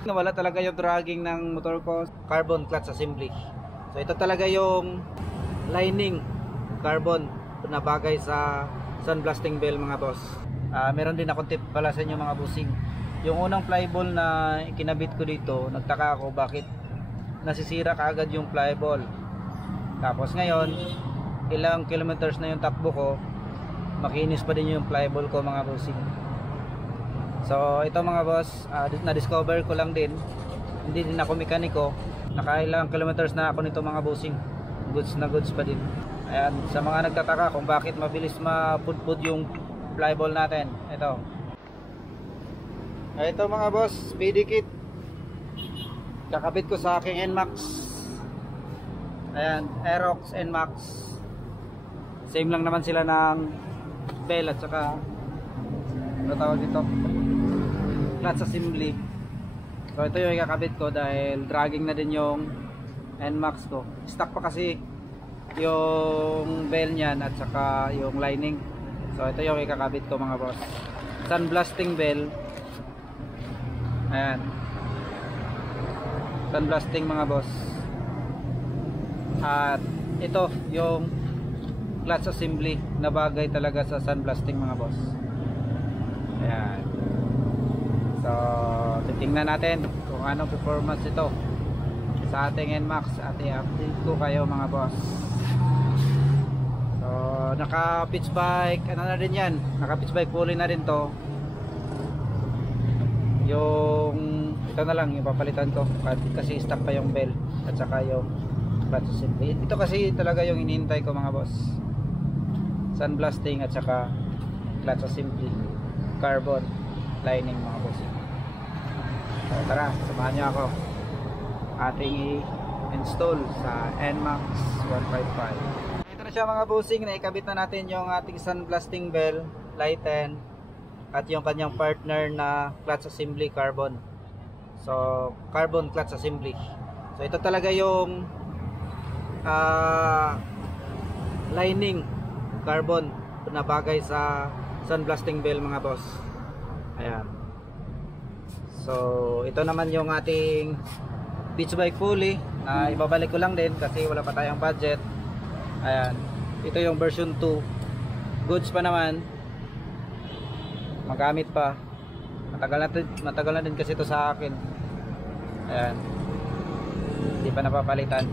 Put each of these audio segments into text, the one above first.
Nawala talaga yung dragging ng motor ko. Carbon clutch assembly. So ito talaga yung lining carbon na bagay sa sun blasting bell mga boss. Meron din akong tip pala sa inyo mga bossing. Yung unang flyball na kinabit ko dito, nagtaka ako bakit nasisira kaagad yung flyball. Tapos ngayon, ilang kilometers na yung takbo ko, makinis pa din yung flyball ko mga bossing. So ito mga boss, na-discover ko lang din. Hindi din ako mekaniko. Nakailang kilometers na ako nito mga bossing. Goods na goods pa din. Ayan, sa mga nagtataka kung bakit mabilis mapudpud yung flyball natin, ito. Ito mga boss, speedy kit. Kakabit ko sa aking NMAX. Ayan, Aerox NMAX. Same lang naman sila ng bell at saka ano tawag dito, clutch assembly. So ito yung ikakabit ko dahil dragging na din yung NMAX ko. Stock pa kasi yung bell niyan at saka yung lining. So ito yung ikakabit ko mga boss. Sun blasting bell. Ayan, sun blasting mga boss. At ito yung clutch assembly na bagay talaga sa sun blasting mga boss. Ayan. So titingnan natin kung anong performance ito sa ating NMAX at i-update ko kayo mga boss. So naka pitch bike, ano na din yan, naka pitch bike pulley na rin to. Yung ito na lang yung papalitan ko kasi stock pa yung bell at saka yung clutch assembly. Ito kasi talaga yung inihintay ko mga boss, sun blasting at saka clutch assembly carbon lining mga boss. So tara, samahan nyo ako ating i-install sa NMAX 155. Ito na siya mga bossing, na ikabit na natin yung ating sun blasting bell, lighten at yung kanyang partner na clutch assembly carbon. So carbon clutch assembly. So ito talaga yung lining carbon na bagay sa sun blasting bell mga boss. Ayan. So ito naman yung ating pitch bike pulley na ibabalik ko lang din kasi wala pa tayong budget. Ayan, ito yung version 2, goods pa naman, magamit pa, matagal na din kasi ito sa akin. Ayan, hindi pa napapalitan.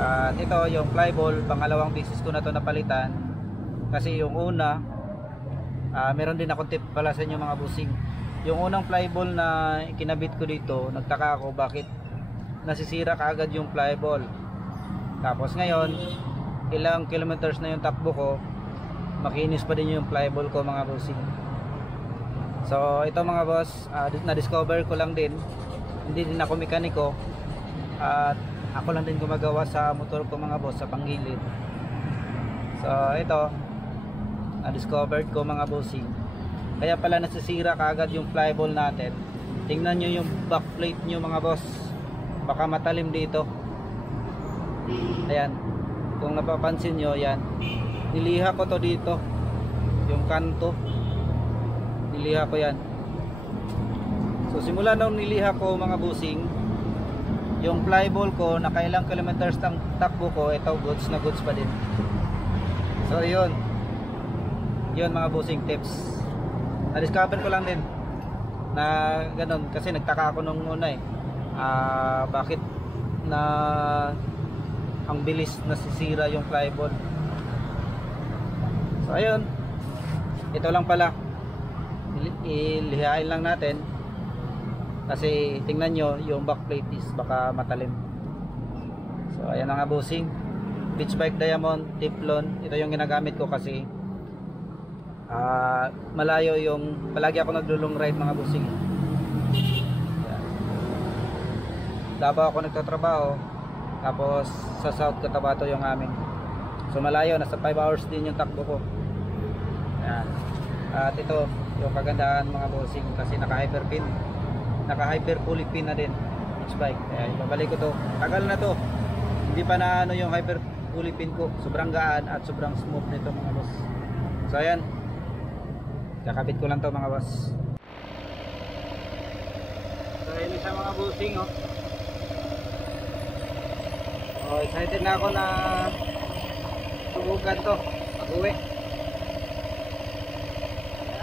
At ito yung flyball, pangalawang beses ko na ito napalitan kasi yung una, meron din akong tip pala sa inyo mga busing. Yung unang flyball na kinabit ko dito, nagtaka ako bakit nasisira kaagad yung flyball. Tapos ngayon, ilang kilometers na yung takbo ko, makinis pa din yung flyball ko mga bossing. So ito mga boss, na-discover ko lang din. Hindi din ako mekaniko at ako lang din gumagawa sa motor ko mga boss sa panggilid. So ito, na-discovered ko mga bossing. Kaya pala nasisira kaagad yung flyball natin. Tingnan nyo yung backplate nyo mga boss, baka matalim dito. Ayan, kung napapansin nyo, yan, niliha ko to dito, yung kanto, niliha ko yan. So simula nung niliha ko mga busing, yung flyball ko, nakailang kilometers ng takbo ko, ito goods na goods pa din. So yun mga busing tips, na-discover ko lang din na ganun kasi nagtaka ako nung una bakit na ang bilis nasisira yung flyball. So ayun, ito lang pala, ilihain lang natin kasi tingnan nyo yung backplate is baka matalim. So ayan na nga bossing, pitch bike diamond Teflon, ito yung ginagamit ko kasi malayo yung, palagi ako naglo-long ride mga bossing. Davao ako nagtatrabaho, tapos sa South Cotabato yung amin, so malayo, nasa 5 hours din yung takbo ko. Ayan. At ito yung kagandahan mga bossing kasi naka hyper pulley pin na din pitch bike. Ayan, babalik ko to, tagal na to, hindi pa na ano yung hyper pulley pin ko, sobrang gaan at sobrang smooth nito mga boss. So ayan, kakabit ko lang to mga boss. So ayun siya mga busing oh. Oh, excited na ako na subukan to pag-uwi.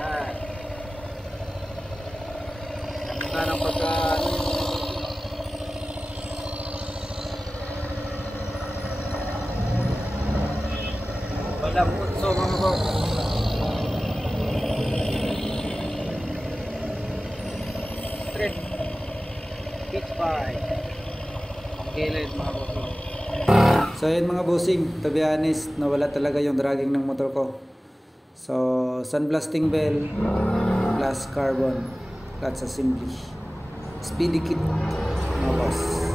Ayan. Ganda ng pagka walang utso mga boss. Straight pitch by ang gilid mga boss. So ayun mga bossing, to be honest, nawala talaga yung dragging ng motor ko. So sunblasting bell plus carbon clutch assembly, speedy kit mga boss.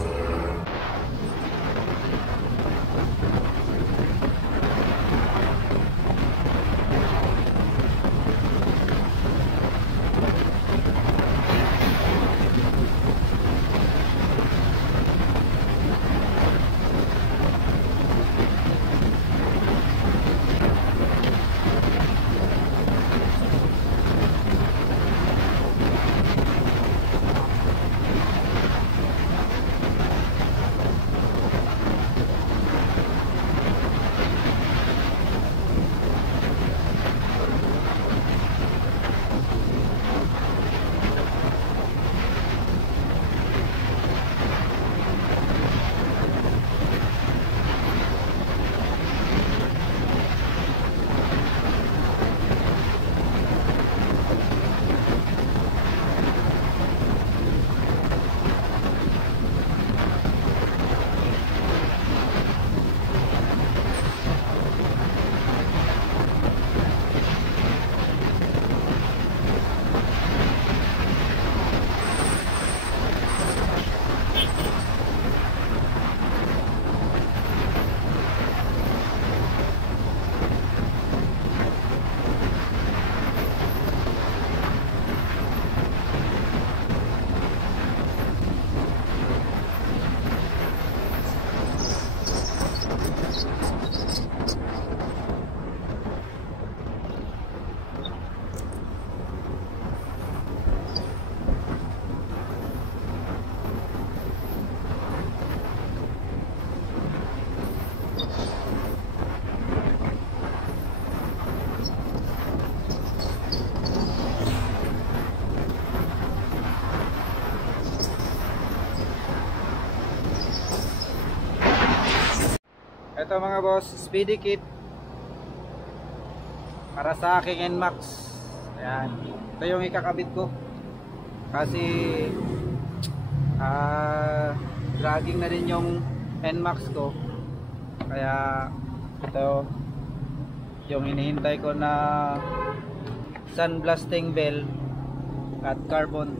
Ito mga boss, speedy kit para sa aking NMAX. Ayan, ito yung ikakabit ko kasi dragging na rin yung NMAX ko, kaya ito yung hinihintay ko na sunblasting bell at carbon